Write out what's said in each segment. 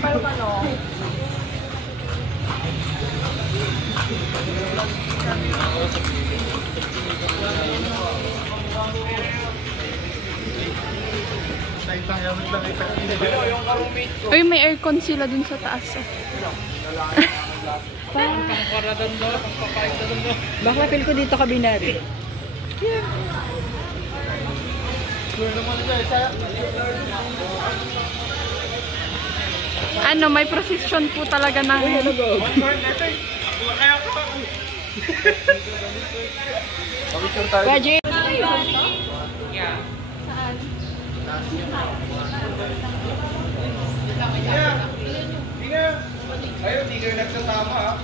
pa yung ano. Uy, may aircon sila dun sa taas. Baka feel ko dito kabinari. Ano, may procession po talaga ng... Kaji! Ayun, hindi kayo nagsasama ha.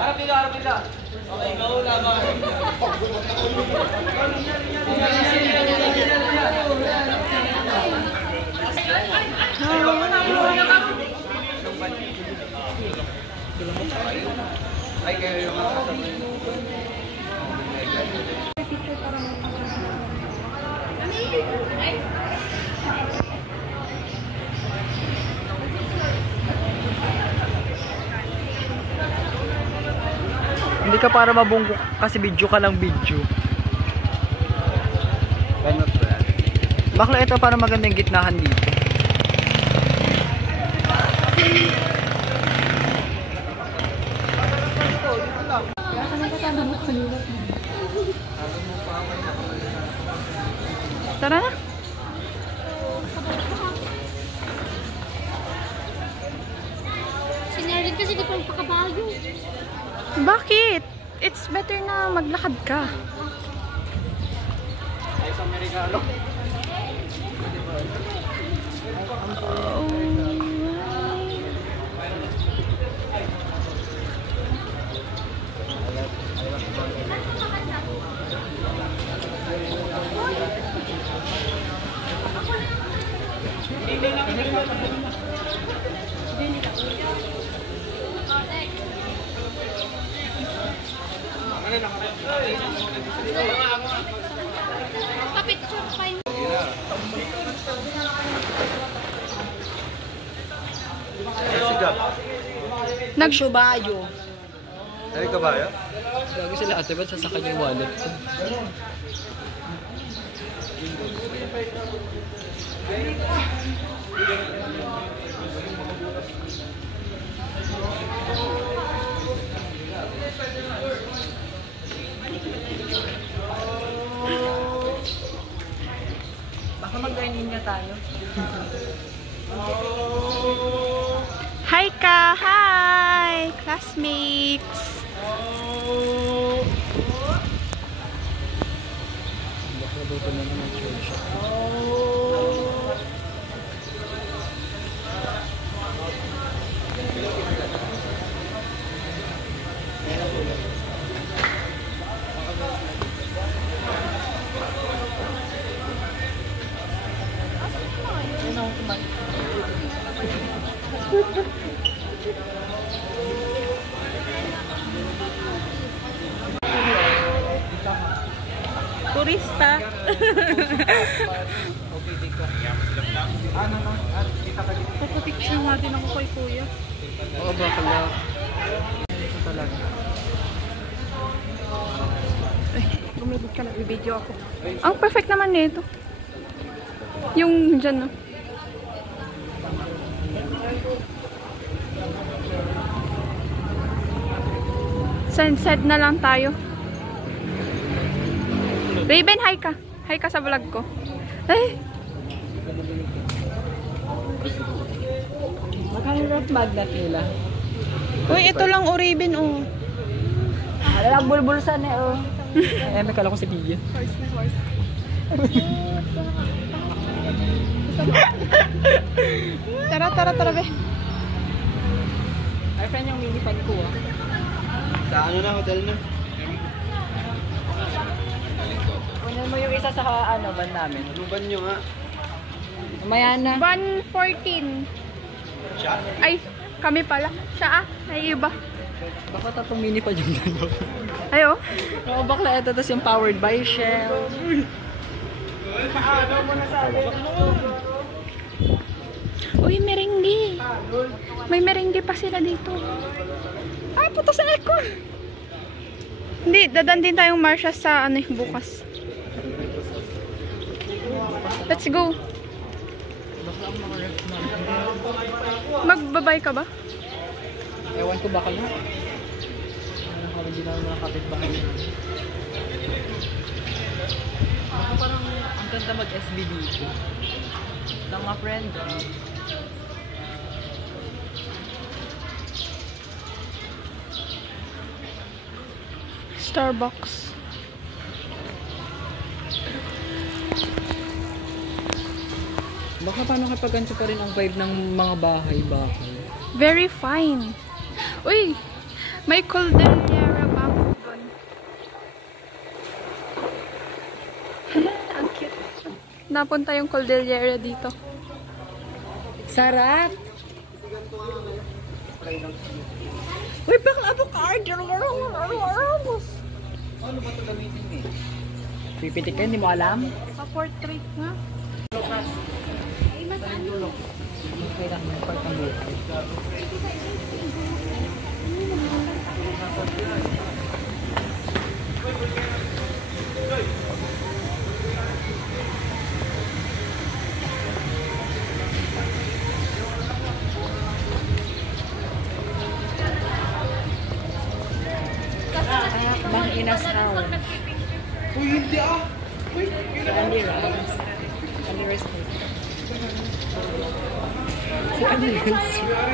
Harap nila. Okay, go laban. Ay, kayo yung mga kasama. Hindi ka para mabungkok kasi video ka lang video. Bakla ito para magandang gitnahan dito. Tara na. Sinarin kasi di pa pakabayo. Bakit? It's better na maglakad ka. Ay, sa Amerikano. Papicture pa yung... Sigap. Nagsubayo. Ay, kabayo? Lagi sila ate, ba't sasakay yung wallet? Baka mag-dine-in niya tayo. Hi ka! Hi! Classmates! Baka luto na naman ang church. Turista. Papapicture natin ako kay kuya. Oo, bakla. Ito talaga. Ay, lumibig ka na, video ako. Ang perfect naman nito. Yung dyan, no? Sunset na lang tayo. Raven, hi ka. Hi ka sa vlog ko. Ay! Makahirap magnet nila. Uy, ito lang o Raven, oh. Wala lang bulbulsan eh, oh. Ay, may kala ko si Pia. Horse na horse. Tara, be. Ay, friend, yung mini fan ko, ah. Sa ano na, hotel na? Kunin mo yung isa sa ano, van namin. Luban nyo nga. Mamaya na. 114. Siya? Ay, kami pala. Siya ay iba. Baka tatong mini pa dyan dalawa. Ayo. Oo, bakla ito. Tapos yung powered by Shell. Uy, merengue. May merengue pa sila dito. Ay, puto sa aircon. Hindi, dadan din tayong Marsha sa ano bukas. Let's go. Magbabay ka ba? Ewan ko baka yun. Hindi na mga kapitbahay. Ako parang ang ganda mag-SB dito. Ng mga friend. Starbucks. Baka paano kapag ganito pa rin ang vibe ng mga bahay-bahay? Very fine. Uy, may Cordillera Bamboo doon. Ang cute. Napunta yung Cordillera dito. Sarap! Uy, bakla avocado! Ano ba ito gamitin eh? Pipitik ka, hindi mo alam? Sa portrait nga. Okay lang, yung part ng buhay. Bang inasaw. Uy, hindi ah! Uy, Andy Rice. Andy Rice.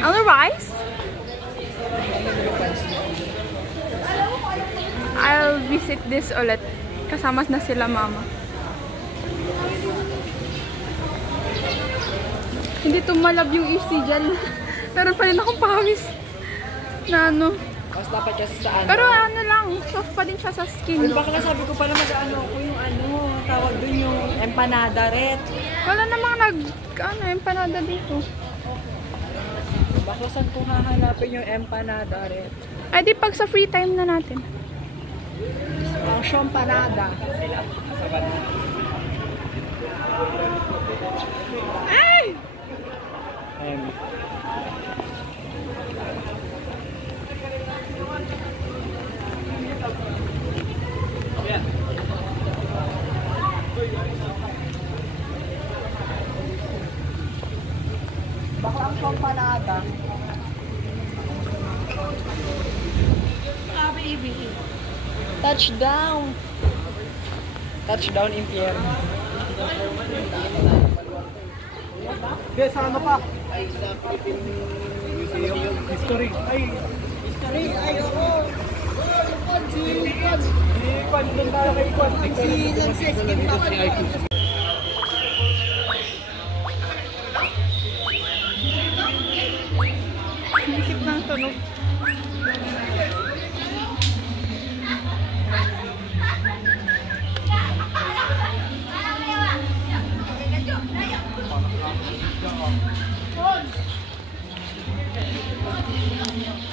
Ano rice? I'll visit this ulit. Kasama na sila mama. Hindi tumalab yung AC dyan. Meron pa rin akong pawis. Na ano. Mas dapat kasi sa ano. Pero ano lang, soft pa din siya sa skin. Uy, baka nasabi ko pala mag-ano ako yung ano, tawag dun yung empanada red. Wala namang empanada dito. Baka saan ko hahanapin yung empanada red? Ay di pag sa free time na natin. Ang empanada. Ay! Baka ang empanada. Ah, baby. Touchdown! Touchdown impyerno. Yes, ano pa? Ay, sa Philippine Museum. History. Ay, history. Ay, oo. Ikwan doon tayo kay Ikwan. Nagsiskip na ka rin. Hikip ng tunog.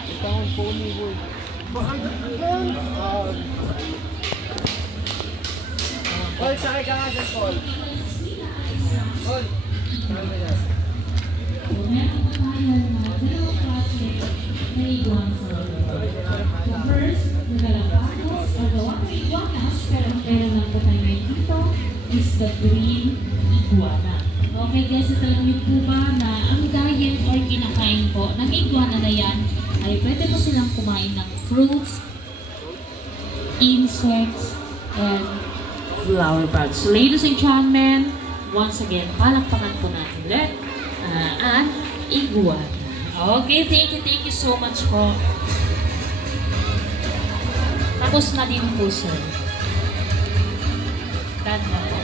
Ito ang pony boy. Paul, sakay ka nga dyan, Paul. Paul. First, the Galapagos or the iguanas, pero ang pera lang po tayo dito is the green iguana. Okay guys, ito lang yung po ba na ang diet or kinakain po ng iguana na yan ay pwede po silang kumain ng fruits, insects, and flower buds. So ladies and gentlemen, once again, palakpakan po natin ulit ang iguana. Okay, thank you so much po. Tapos na din po, sir. Done na po.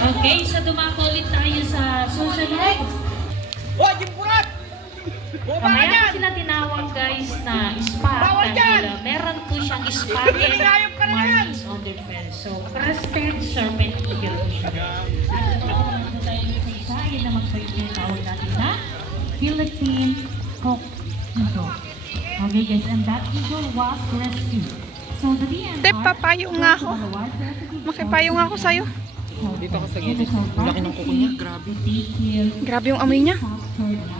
Okay, so dumako ulit tayo sa susunod. Oh, Jimpurat! Mamaya sila tinawag guys na spa dahil meron po siyang spotted markings on their fence. So, crested serpent eagle po siya. At naman po tayo sa isa, yun naman po yung tinatawag natin na Philippine Hawk Okay guys, and that eagle was rescued. So the DNR... Te, papayo nga ako. Makipayo nga ako sa'yo. Dito ako sa gilid. Ang laki ng kuko niya. Grabe. Grabe yung amoy niya.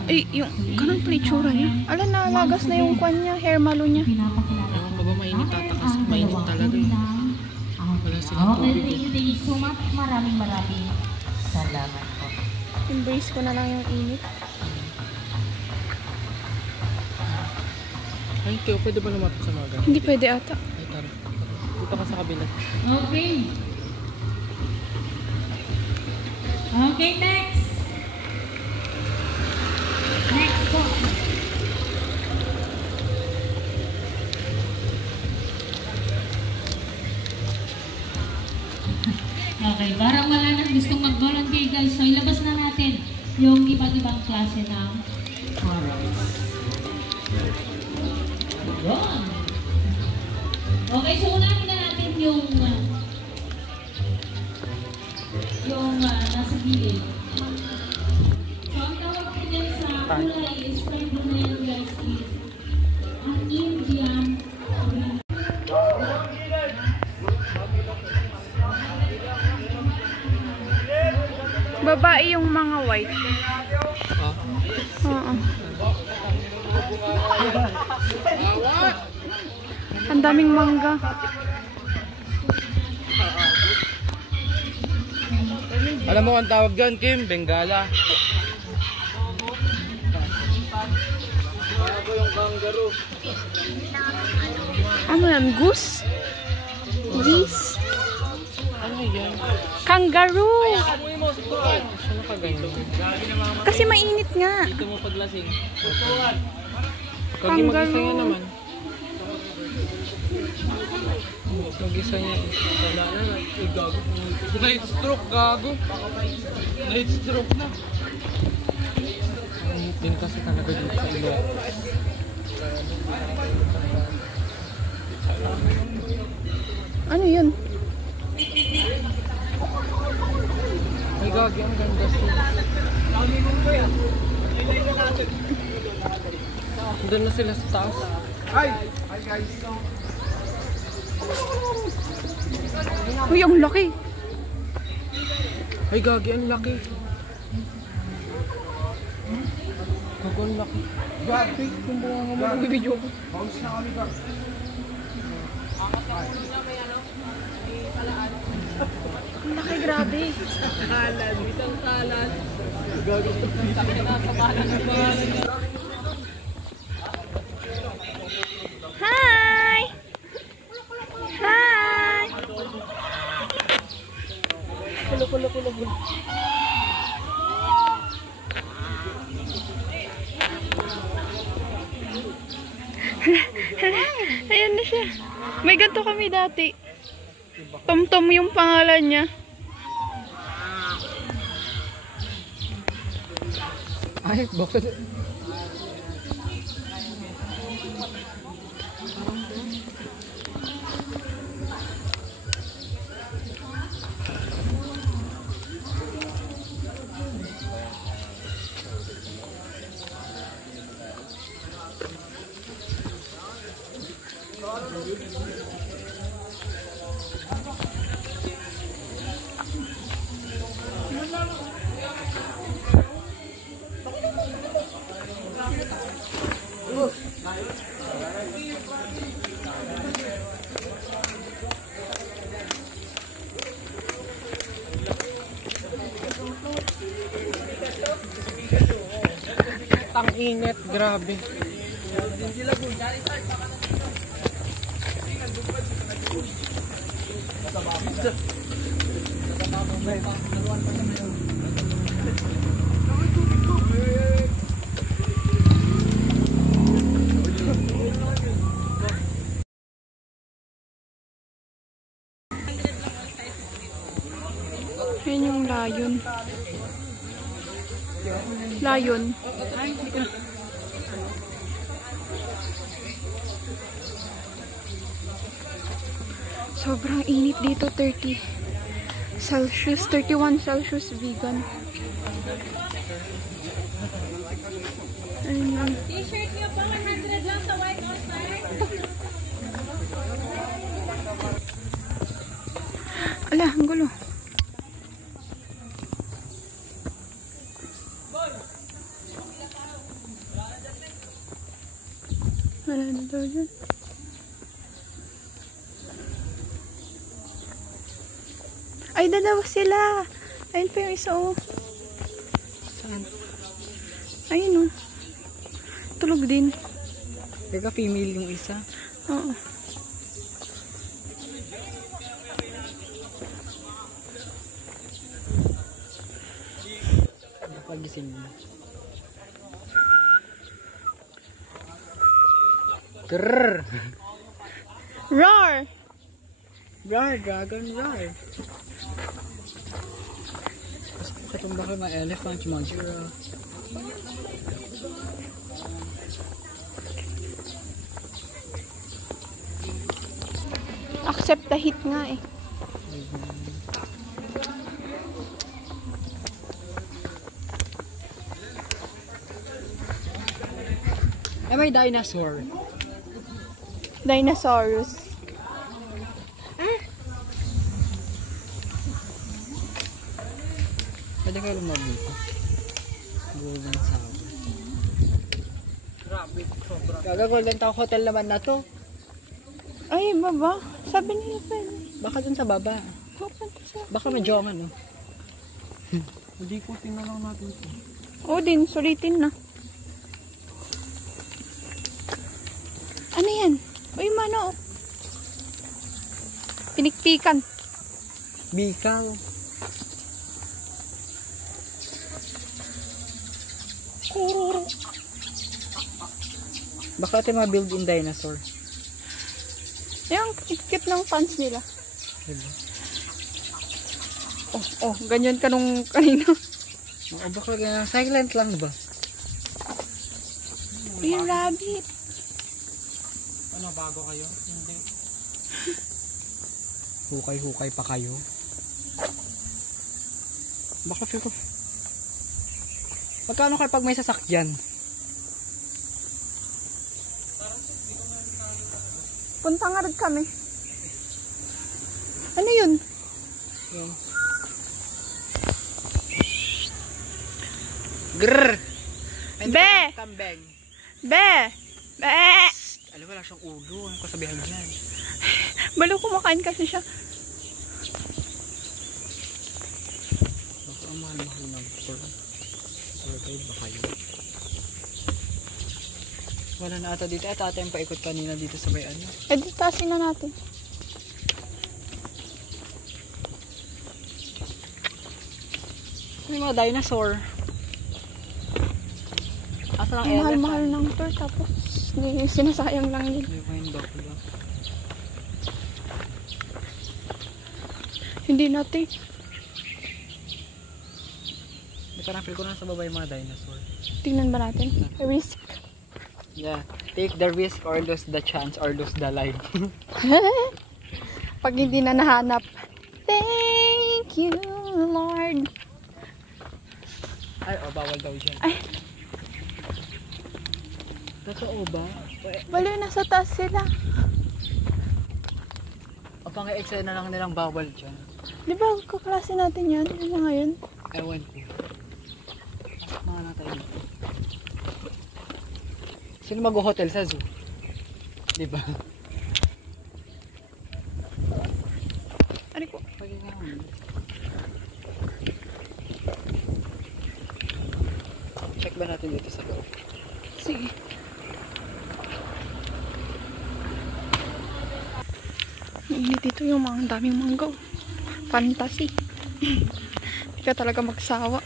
Ay, yung ganun pala itsura niya. Ala, nalagas na yung kwan niya, hair malo niya. Ewan ko ba mainit tata kasi mainit talaga eh. Wala silang Okay, tubig. thank you so much. Maraming salamat po. Embrace ko na lang yung init. Ay, Teo, pwede ba lumapit sa mga gamit? Hindi pwede ata. Ay, tara. Dito ka sa kabila. Okay. Okay, next. Next po. Okay, parang wala nang gustong mag-volunteer guys. So, ilabas na natin yung iba't ibang klase ng corals. Yun. Okay, so unahin na natin yung nasa gilid. So, ang tawag ko dyan sa kulay is friend na yan guys is ang Indian green. Babae yung mga white. Ah? Oo. Ang daming mangga. Alam mo ang tawag dyan, Kim? Bengala. Bago yung kangaroo. Ano yan? Goose? Geese? Ano yan? Kangaroo! Amoy mo, subukan. Ano ka ganyan? Kasi mainit nga. Dito mo paglasing. Kagi Kangaroo. mag-isa nga naman. Mag-isa niya. Wala na. Ay, gago. Night stroke, gago. Night stroke na. Din kasi talaga dito sa ilo. Ano yun? Ay, gagi. Ang ganda siya. Doon na sila sa taas. Uy, ang laki. Ay, gagi. Ang laki. Gago, ang laki. Gagi. Kung bunga nga mo nagbibidyo ko. Ang laki, grabe. Kalan. Bitang kalan. Gagi. Taki na sa kalan. Hi! Hi! Kulo. Ayan na siya. May ganito kami dati. Tom-Tom yung pangalan niya. Ay, bakit? Ang init, grabe. Ayan yung lion. Lion. Sobrang init dito, 30 Celsius, 31 Celsius vegan. Ayun lang. T-shirt niyo po, 100 lang sa white or Ang gulo. Wala na daw dyan. Ay, dalawa sila. Ayun pa yung isa, oh. Saan? Ayun, oh. Tulog din. Teka, female yung isa. Oo. Pagising mo. Grrrr! Roar! Roar, dragon, roar! Katumba kayo mga elephant, mga giraffe. Accept the heat nga eh. May dinosaur. Dinosaurus. Pwede kayo lumab dito. Golden Tower. Grabe, sobra. Gaga Golden Tower Hotel naman na to. Ay, baba. Sabi niya pwede. Baka dun sa baba. Pupunta sa... Baka medyo ang ano. Hindi ko tingnan lang natin ito. Oo din, sulitin na. Ano yan? Uy, mano. Pinikpikan. Bikal. Baka ito mga built-in dinosaur. Yung cute ng fans nila. Diba? Oh, ganyan ka nung kanina. Oo, baka ganyan. Silent lang ba? Yung rabbit. Ano, bago kayo? Hindi. Hukay-hukay pa kayo. Baka feel ko. Magkano kayo pag may sasakyan? Punta nga rin kami. Ano yun? Yung... Grrr! Be! Kambeng. Be! Be! Alam mo, wala siyang ulo. Ano kasabihan dyan? Balo kumakain kasi siya. Baka ang mahal-mahal ng porn. Or kayo ba kayo? Wala na ata dito. Ito ata yung paikot kanina dito sa may ano. Eh, tasin na natin. May mga dinosaur. Asa lang Ang mahal-mahal ng tour tapos sinasayang lang din. May wine buffalo. Hindi natin. May parang feel ko na sa baba yung mga dinosaur. Tingnan ba natin? Risk. Yeah. Take the risk or lose the chance or lose the life. Pag hindi na nahanap. Thank you, Lord. Ay, oh, bawal daw dyan. Ay. Totoo ba? Balo, nasa taas sila. O pang-i-excel na lang nilang bawal dyan. Di ba kaklase natin yan? Ano ngayon? Ewan ko. Pasok mga na tayo dito. Sino mag-hotel sa zoo? Diba? Ano ko? Pag nga mo. Check ba natin dito sa loob? Sige. Mainit dito yung mga daming manggaw. Fantasy. Hindi ka talaga magsawa.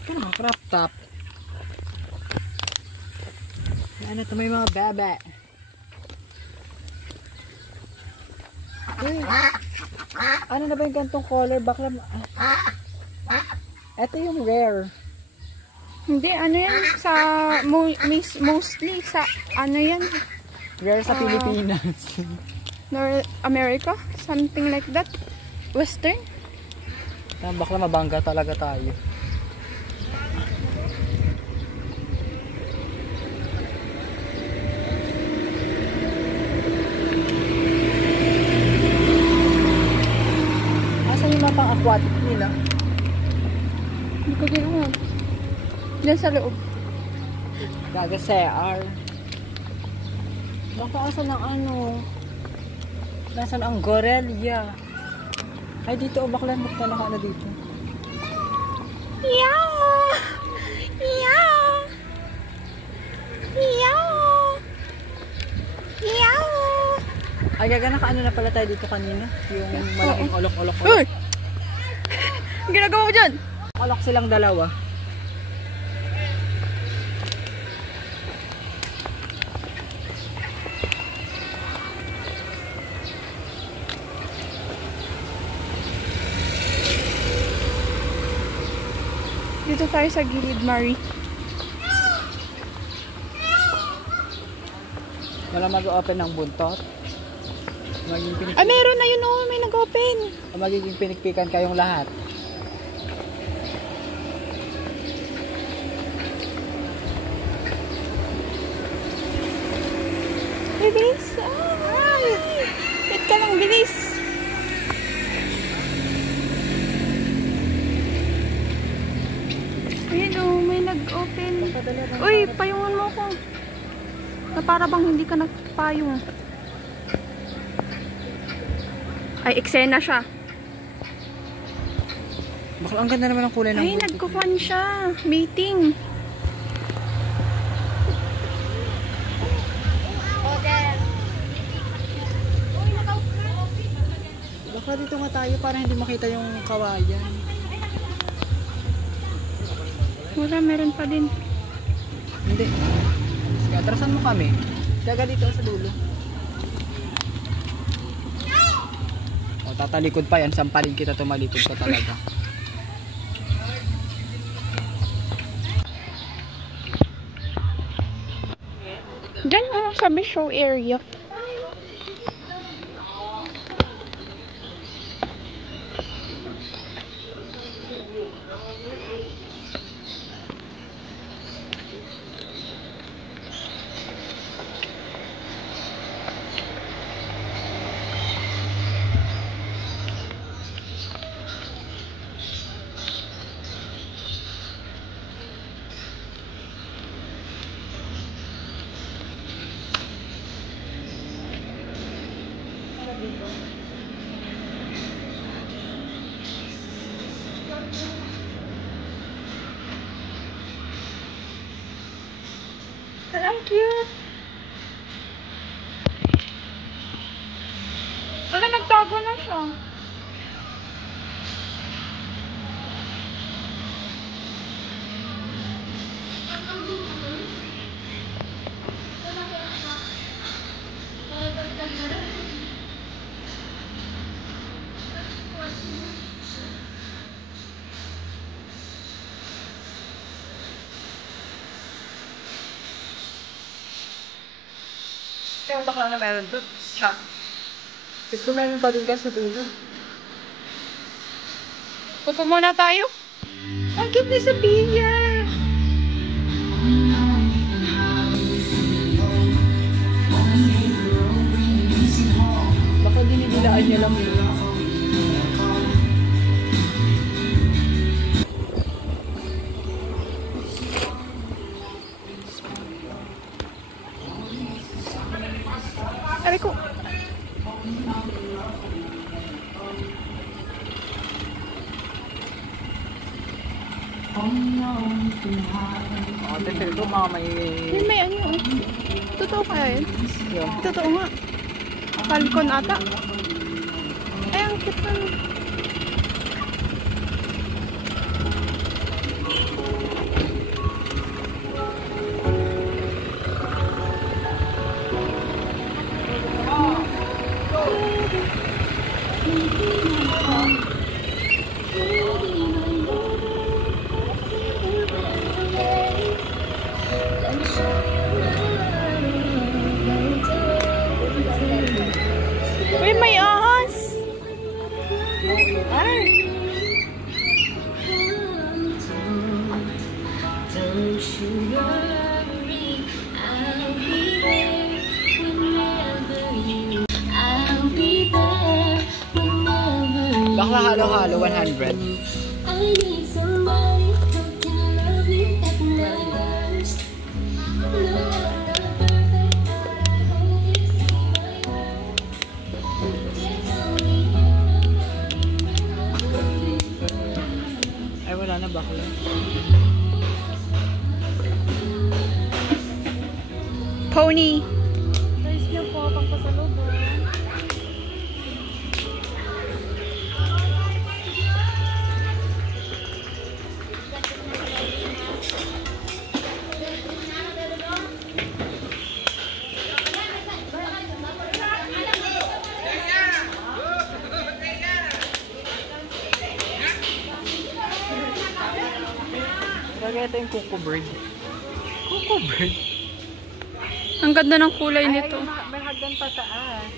Ito mga crop top. Ano ito, may mga baba. Ano na ba yung gantong color? Bakla... Ito yung rare. Hindi, ano yan? Sa, mostly sa, ano yan? Rare sa Pilipinas. North America? Something like that? Western? Bakla mabangga talaga tayo. pang aquatic nila. Hindi ko ginawa. Diyan sa loob. Gaga CR. Baka asan ang ano? Nasaan ang Gorelia? Ay, dito. Baklan mo pala ka na dito. Yaw! Yaw! Yaw! Yaw! Ay, gaga naka-ano na pala tayo dito kanina. Yung malaking olok-olok. Uy! Ang ginagawa mo dyan? Olok silang dalawa. Dito tayo sa gilid, Marie. Wala mag-open ng buntot. Magiging Ah, meron na yun, oh. May nag-open. magiging pinikpikan kayong lahat. Bilis. Ay! Wait ka lang, bilis. Ayun, oh. May nag-open. Uy, payungan mo ako. Na para bang hindi ka nagpayong. Ay, eksena siya. Bakla, ang ganda naman ang kulay ng Ay, buntot. nagkukuhan siya. Meeting. Baka dito nga tayo para hindi makita yung kawayan. Wala, meron pa din. Hindi. Sige, atrasan mo kami. Gaga dito sa dulo. O, tatalikod pa yan. Sampalin kita, tumalikod ka talaga. Diyan mo kami show area. Ang cute. Wala, nagtago na siya. Yung bakla na meron doon. Siya. Ito meron pa din ka sa dulo. Pupo muna tayo. Ang cute ni Sophia. Baka dinidilaan niya lang yun. Aray ko. Ate, feel ko mga Yun, may ano. Totoo kaya yun? Yun. Totoo nga. Falcon ata. Ay, ang cute na. Uy, may ahas! Ay! Baka bakla halo-halo, 100. I need somebody who can love me at my worst. No, I'm not perfect, but I hope you see my worth. You tell me you're nobody when I'm Ay, wala na bakla. Pony. Guys niyo po, pangpasalubong. Lagay ito yung Coco Bird. Coco Bird? Ang ganda ng kulay nito. May hagdan pa taas.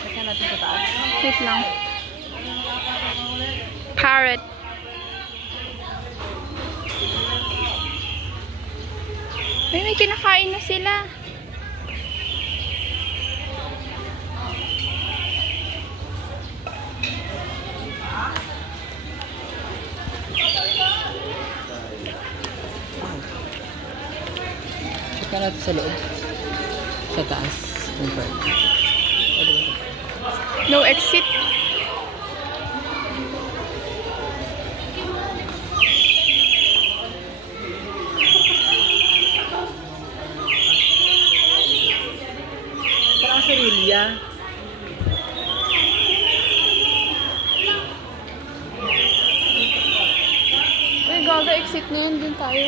Lagyan natin sa taas. Wait lang. Parrot. Ay, may kinakain na sila. Check natin sa loob. Sa taas. Yung bird. No exit. Parang serilya. Ay, gaga exit na yun. Dun tayo.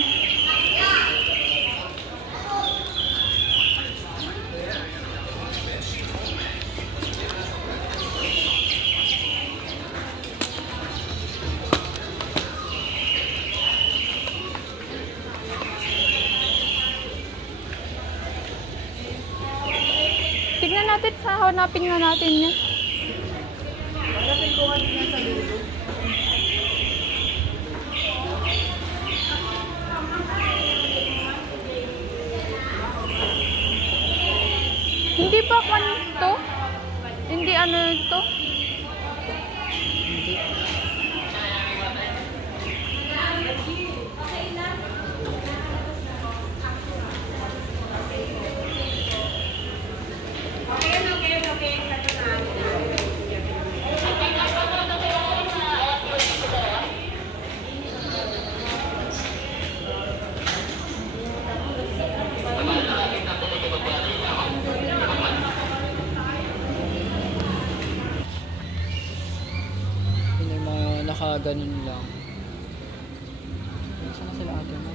Tignan natin, hanapin nga natin niya. Hindi pa ano to? Hindi ano to? Yun yung mga nakaganon lang. Saan na sila ate mo?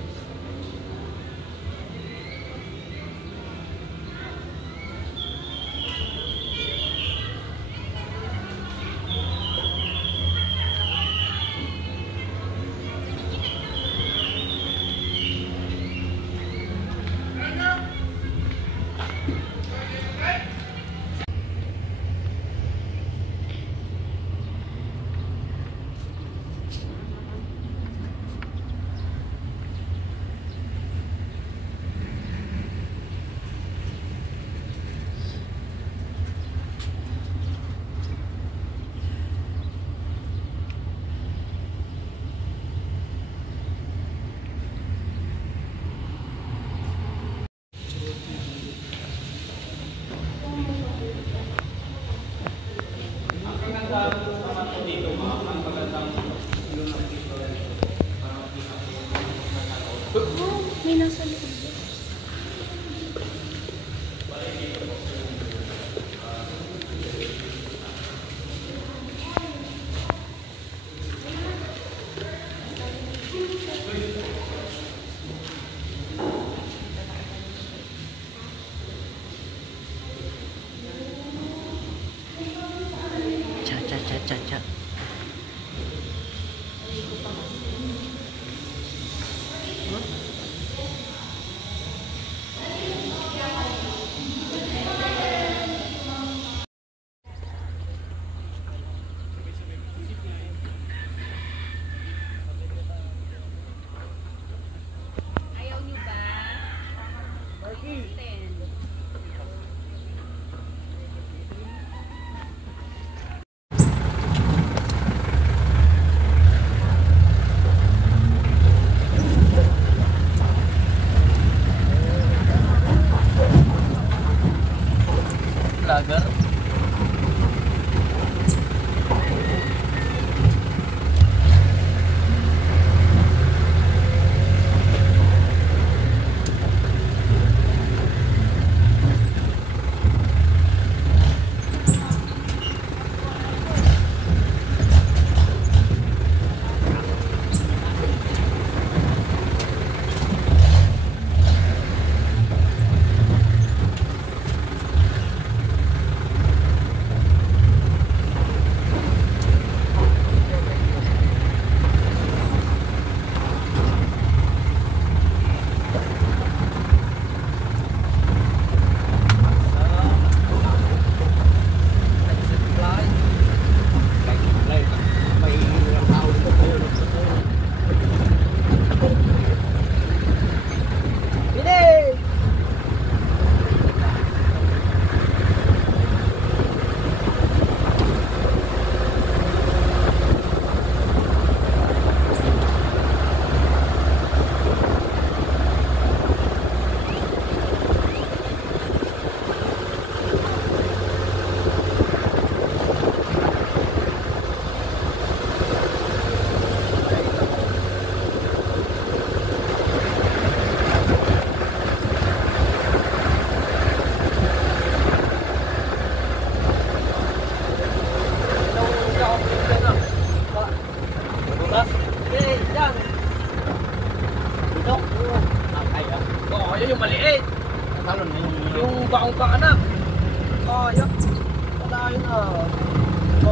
May nasa loob. Cha cha cha cha cha.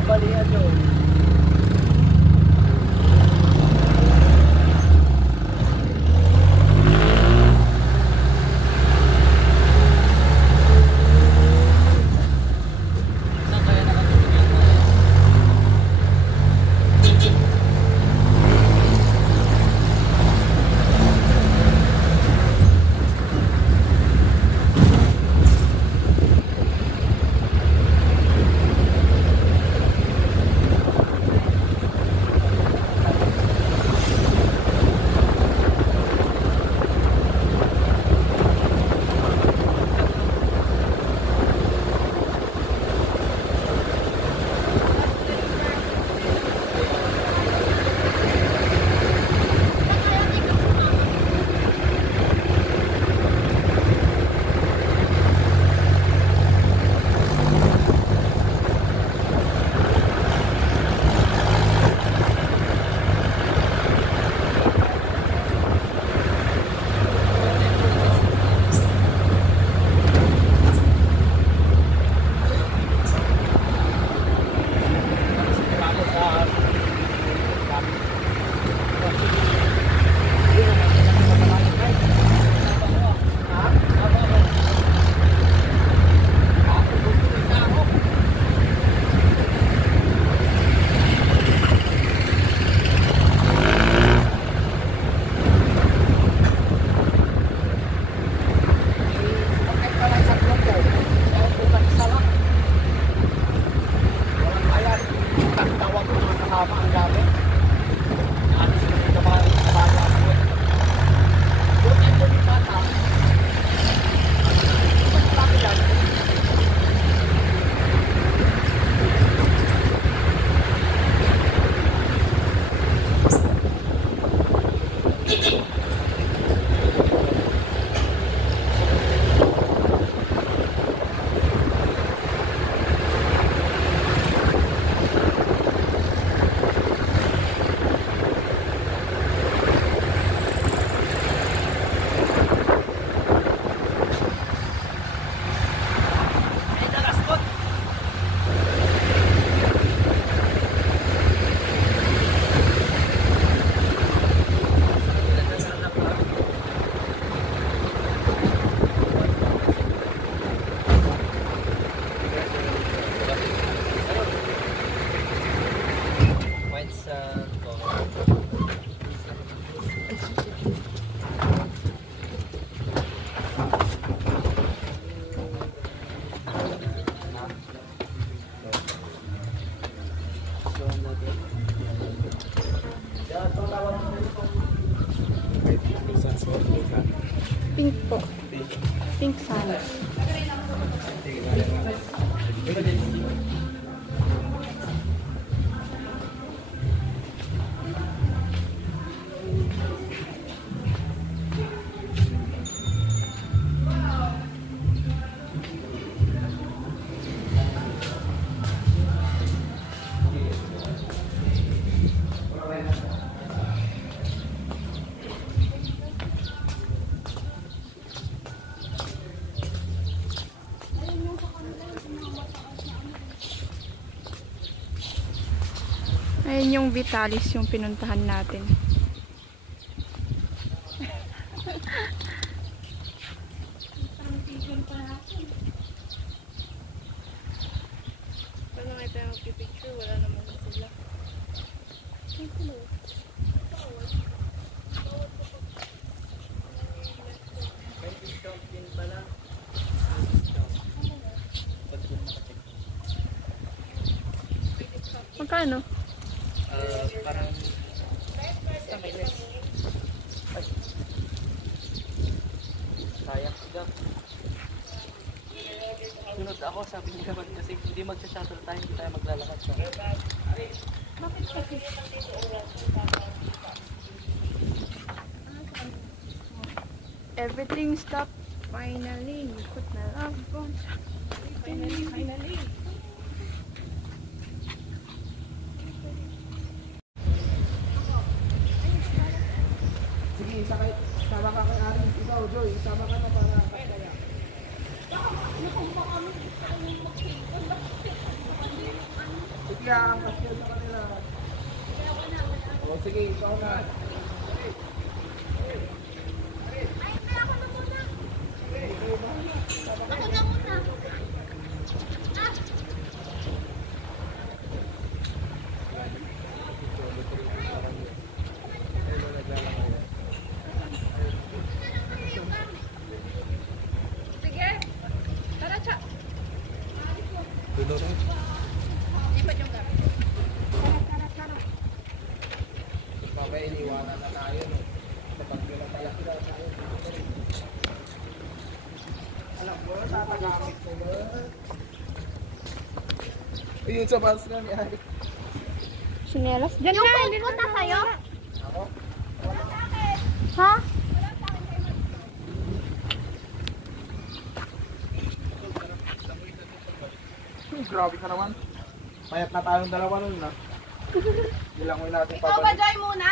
balian yun. Pink po. Pink sana. Ayun yung Vitalis yung pinuntahan natin. Pag nakita yung picture, wala naman sila. May discount din pala. Magkano? Parang basta may less. Ay. Sayang siya. Sunod ako, sabi niya naman kasi hindi magsha-shuttle tayo, hindi tayo maglalakad sa. Bakit kasi? Everything stopped. Finally, you put my love on. Finally. Sige, sama ka kay Aris. Ikaw, Joy, sama ka na para kaya. mag-aangkas yun sa kanila. O sige, ikaw na. Sige. Tara, Cha. Tulog. Lipat yung gamit. Tara. Mamaya iniwanan na tayo, no? Kapag yun ang talaki na tayo. Alam mo, tatagamit ko ba? Ayun sa bus na ni Ari. Sinelas? Diyan na. Yung punta sa'yo? Ako? Ha? Grabe ka naman. Mayat na tayong dalawa nun, na. Bilangoy natin Ikaw ba, Joy, muna?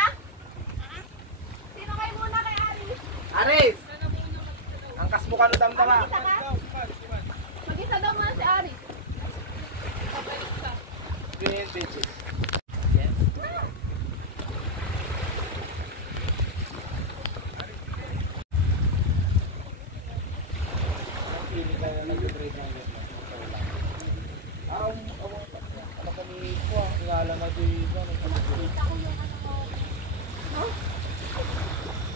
Sino kayo muna kay Aris? Aris! Angkas mo ka no damdama. Mag-isa ka? Mag-isa daw muna si Aris. Ganyan, bitches.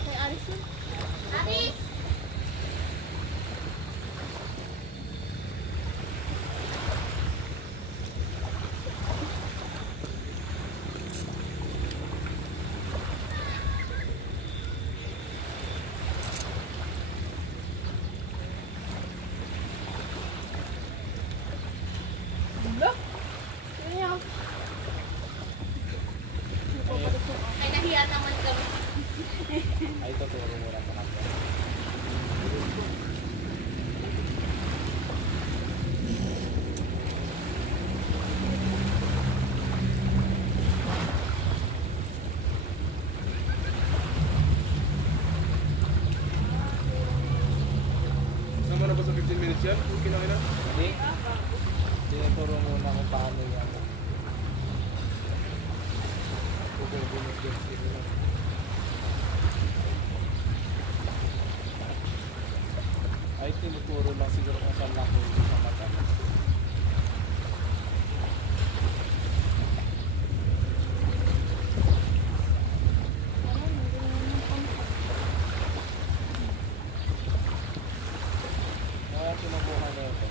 Kay Aris yun. Aris! Ay, nahiya naman kami. Ay, tuturo mo lang sa kanila. Sama na ba sa 15 minutes yan? Okay na kaya? Hindi. Tinuturo muna kung paano yan. Ay, tinuturo lang siguro kung saan laki sa mata. Kaya kinukuha na ito.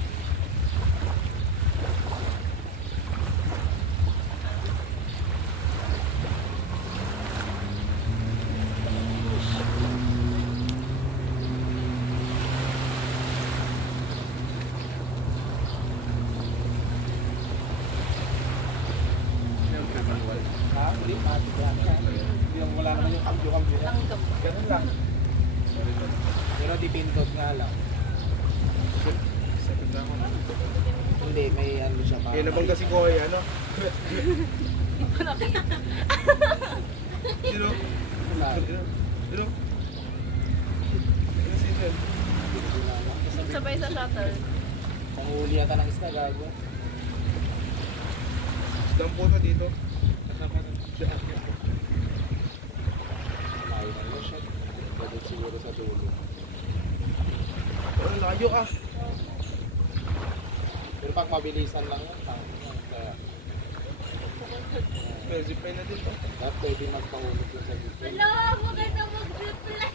Ha? Hindi, matik lang. Hindi lang, wala naman yung kambyo-kambyo na. Ganun lang. Pero di pindot nga lang. Sakit na ako. Hindi, may ano siya pa. Eh, nabangga si Koy, ano? Sino? Sino? Sino si Ted? Sabay sa shuttle. Panghuli yata ng isda, gago. Isdang puto dito. Layo na yun siya. Pwede siguro sa dulo. Oh, layo ah. Pero pag mabilisan lang yun, kaya May zipline na din to. dapat pwede magpahulog yun sa dito. Hello, maganda mag-reply.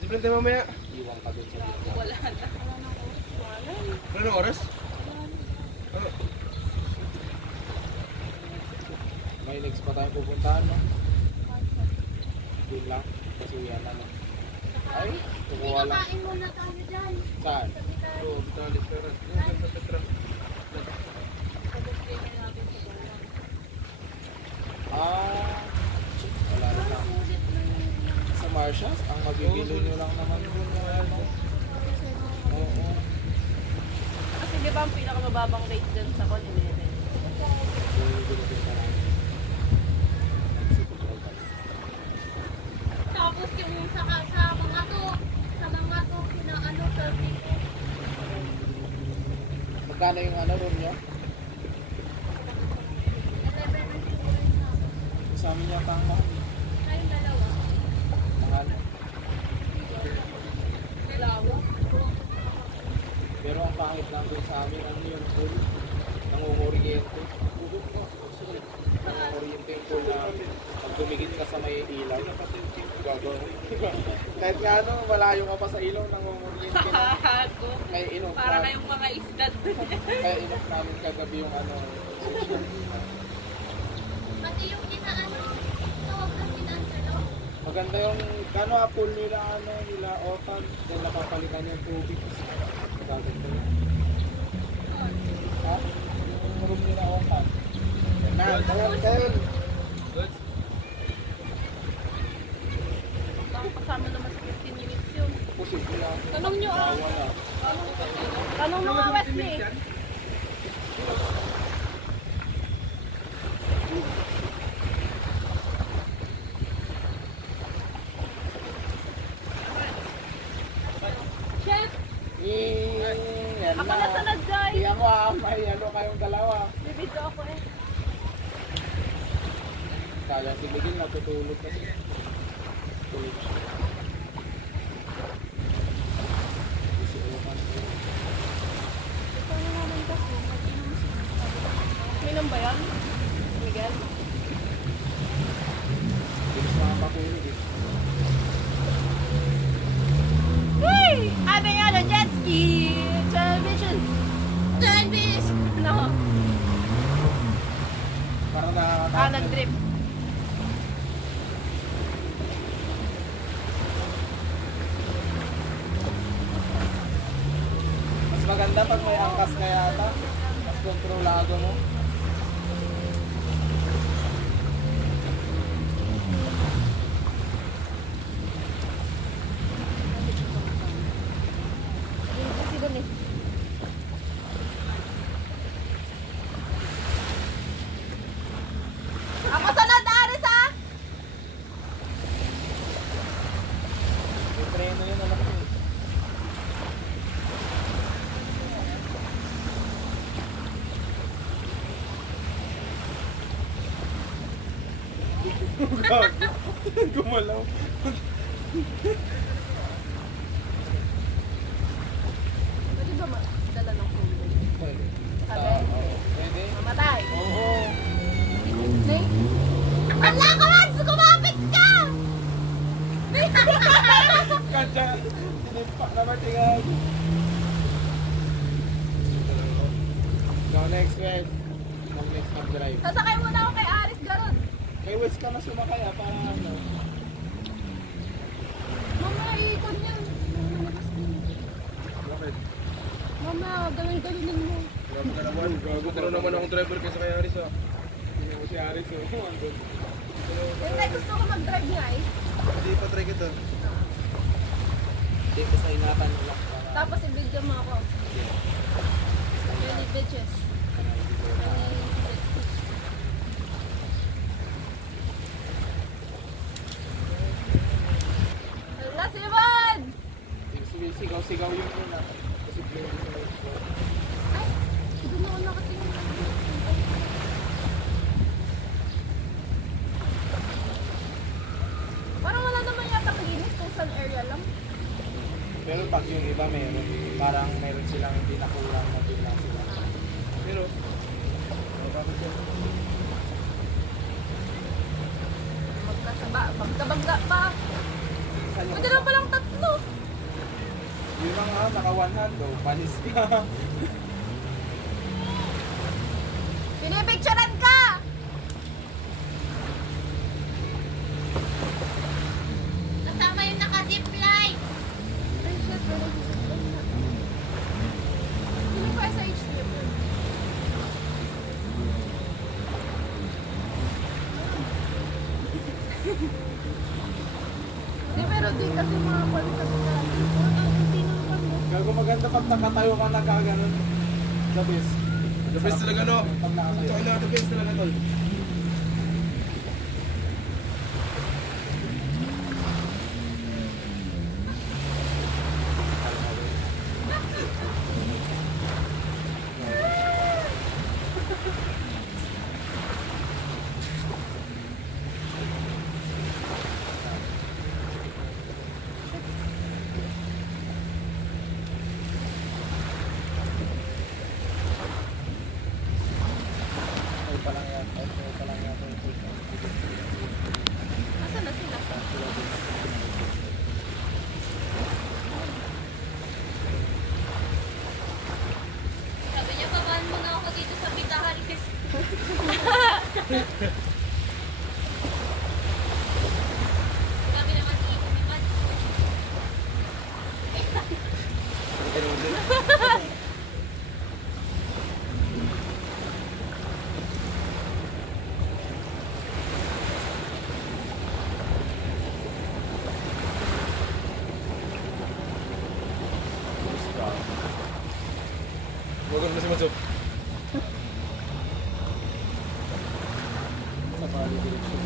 Zipline tayo mamaya. Iwan ka dun sa dito. Wala na. Wala na oras? Ano? May next pa tayong pupuntahan, no? Yun lang. Kasi yan na, no? Ay, kukuha lang. Kain muna tayo dyan. Saan? Oo, bitalit. Pero, Petra. Wala na lang. Sa Marshals, ang mabibili nyo lang naman yun yung ano. Oo. Kasi di ba ang pinakamababang rate dyan sa con, 11? Yung binibili ka lang. Tapos yung sa mga to, pinaano, 30 Magkano yung ano room nyo? yata ang mahal. Kayong dalawa. Mahal. Dalawa. Pero ang pangit lang dun sa amin, ano yung pool? Nangungoriente. Nangungoriente yung pool namin. Pag tumigit ka sa may ilaw, gagawin. Kahit nga ano, malayo ka pa sa ilaw, nangungoriente na. Hago. Kaya inoff Para namin. kayong mga isda. Kaya inoff namin kagabi yung ano. Pati yung kinaano, tawag ng kinansalo. Maganda yung ano, pool nila, ano, nila otan. Then napapalitan yung tubig. Gaganda yun. Ha? Yung room nila otan. Kaya Kasama naman sa 15 minutes yun. posible lang. Tanong nyo ah. Wala. Tanong mo nga Wesley. Chef, Yan ako na sunod guys. Iyan mo may ano kayong dalawa. Bibidyo ako eh. Kaya si Miguel natutulog kasi. Tulog siya. Si Oman. Ito na naman kasi. Minom ba yan? Miguel? Bilis mga patulog eh. Hey! Ate nga na jet ski! Television! Television! No. Parang Nag-drip. mas maganda pag may angkas ka yata. Mas kontrolado mo. Kasi doon eh. Ako sunod, Aris ah! May preno yun alam ko eh. Gumalaw. Pwede ba dala ng phone? Pwede. Sabi? Oo. Pwede? Mamatay. Oo. Nay? Wala ka man! Sumapit ka! Kadya. Tinimpak naman tingnan. Go next Wes. Mag-next mag-drive. Sasakay muna ako kay Aris Garon. Kay Wes ka na sumakay para ano. Mama, iikon yan. Bakit? Mama, galon-galonin mo. Grabe ka naman. Gago naman akong driver kaysa kay Aris ah. Hindi mo si Aris oh. Andun. Hindi, gusto ko mag-drive nga eh. Hindi pa try kita. Hindi ko sa ingatan mo lang para. Tapos i-video mo ako. Really bitches. Hala, Simon! Sigaw-sigaw yun muna. Kasi play mo sa Xbox. Ay, doon ako nakatingin. Parang wala naman yata malinis kung saan area lang. Pero pag yung iba meron, parang meron silang hindi nakulang na din lang sila. Pero, bakit yun? Magkabangga pa. Saan yung Pwede naman palang tatlo. yun lang ha, naka one hand oh, panis ka. Pinipicturean ka! Kasama yung naka-zipline. Ay, shit. Sino pa sa HTM yun? Hindi, pero di kasi mga kwalita ko na. Hindi naman mo. Gago maganda pag nakatayo ka nagkaganon. The best. The best talaga no? Pag nakatayo. Ito na, the best talaga tol. lang yan. Ito pa lang yata yung first time. Nasaan na sila? Sabi niya, pabahan mo na ako dito sa bitahan kasi. Sabi naman, iinom naman. Huwag mo si Matsup. Sa pali direction.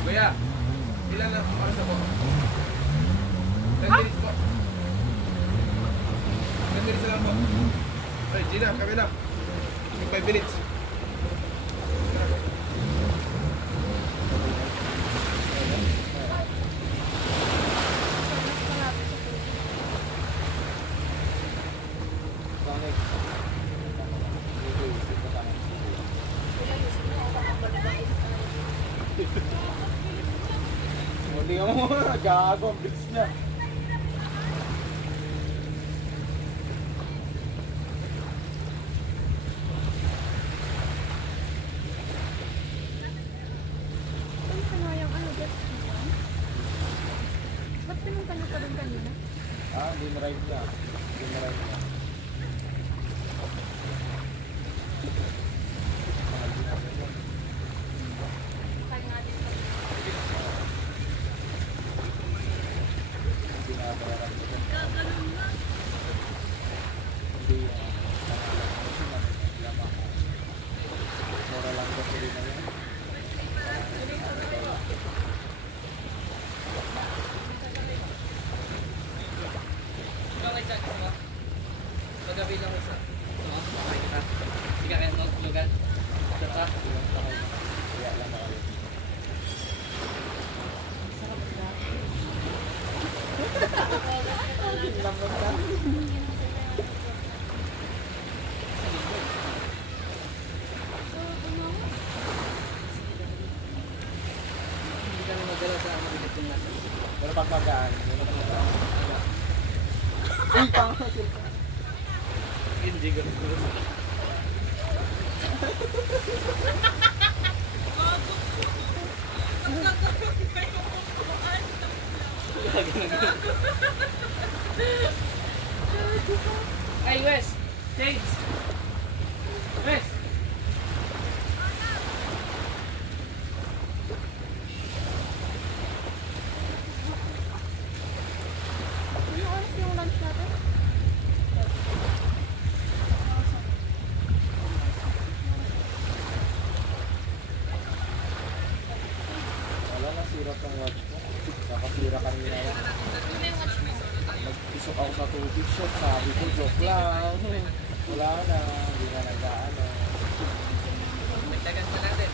Kuya, ilan na oras na po? 10 minutes po. 10 minutes lang po. Ay, Gina, kami na. 5 minutes. Hindi ka mo, gago, ang bilis niya. Ay, sanayang ano, jet ski yan? Ba't pinunta niyo pa rin kanina? Ah, hindi na-ride niya. Hindi na-ride niya. Kaya nga din. Hindi na-bayaran niya. Gaganon na. Hindi mura lang kasi rin na yun. Okay, check mo. Magabi lang isa. Okay ka. Sige kaya no, lugan. Data. Kaya lang ako. Hindi kami magdala sa mga dito na. Pero pag magaan, yun ang magaan. Uy, pangasil ka. Hindi ko. Hey, Wes! James! Wes! Ano oras yung lunch natin? Wala na, sira tong watch ko. Nakasira kanina yan. Ano yung watch mo? Nag-isok ako sa tubig shot. Sabi ko, joke lang. Wala na. Hindi na nag-ano. Dagdagan pa natin.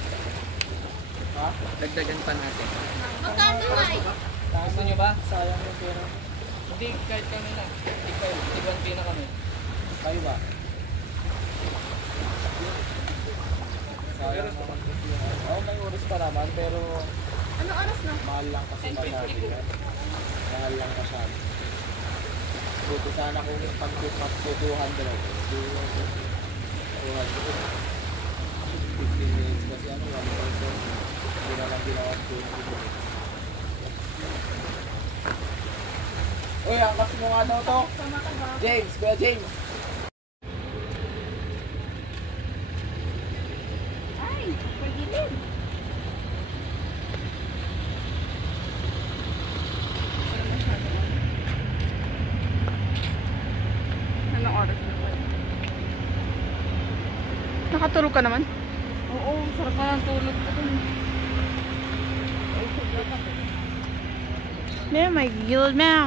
Ha? Dagdagan pa natin. Magkano na eh? Gusto nyo ba? Sayang yung pera. Hindi, kahit kami na. Ikaw, tigwanti na kami. Kayo ba? Sayang naman kasi yun. Oo, may oras pa naman, pero Ano oras na? mahal lang kasi masyado yan. Mahal lang masyado. Buti sana kung pag-put 200. 15 minutes kasi ano, 1 person. Hindi na lang ginawa 20 minutes. Uy, angkas mo nga daw to. Sama ka ba? James, Kuya James. Ay, pagilid. Anong oras na ba? Nakatulog ka naman? Oo, sarap na ng tulog ko dun. There, my guild man.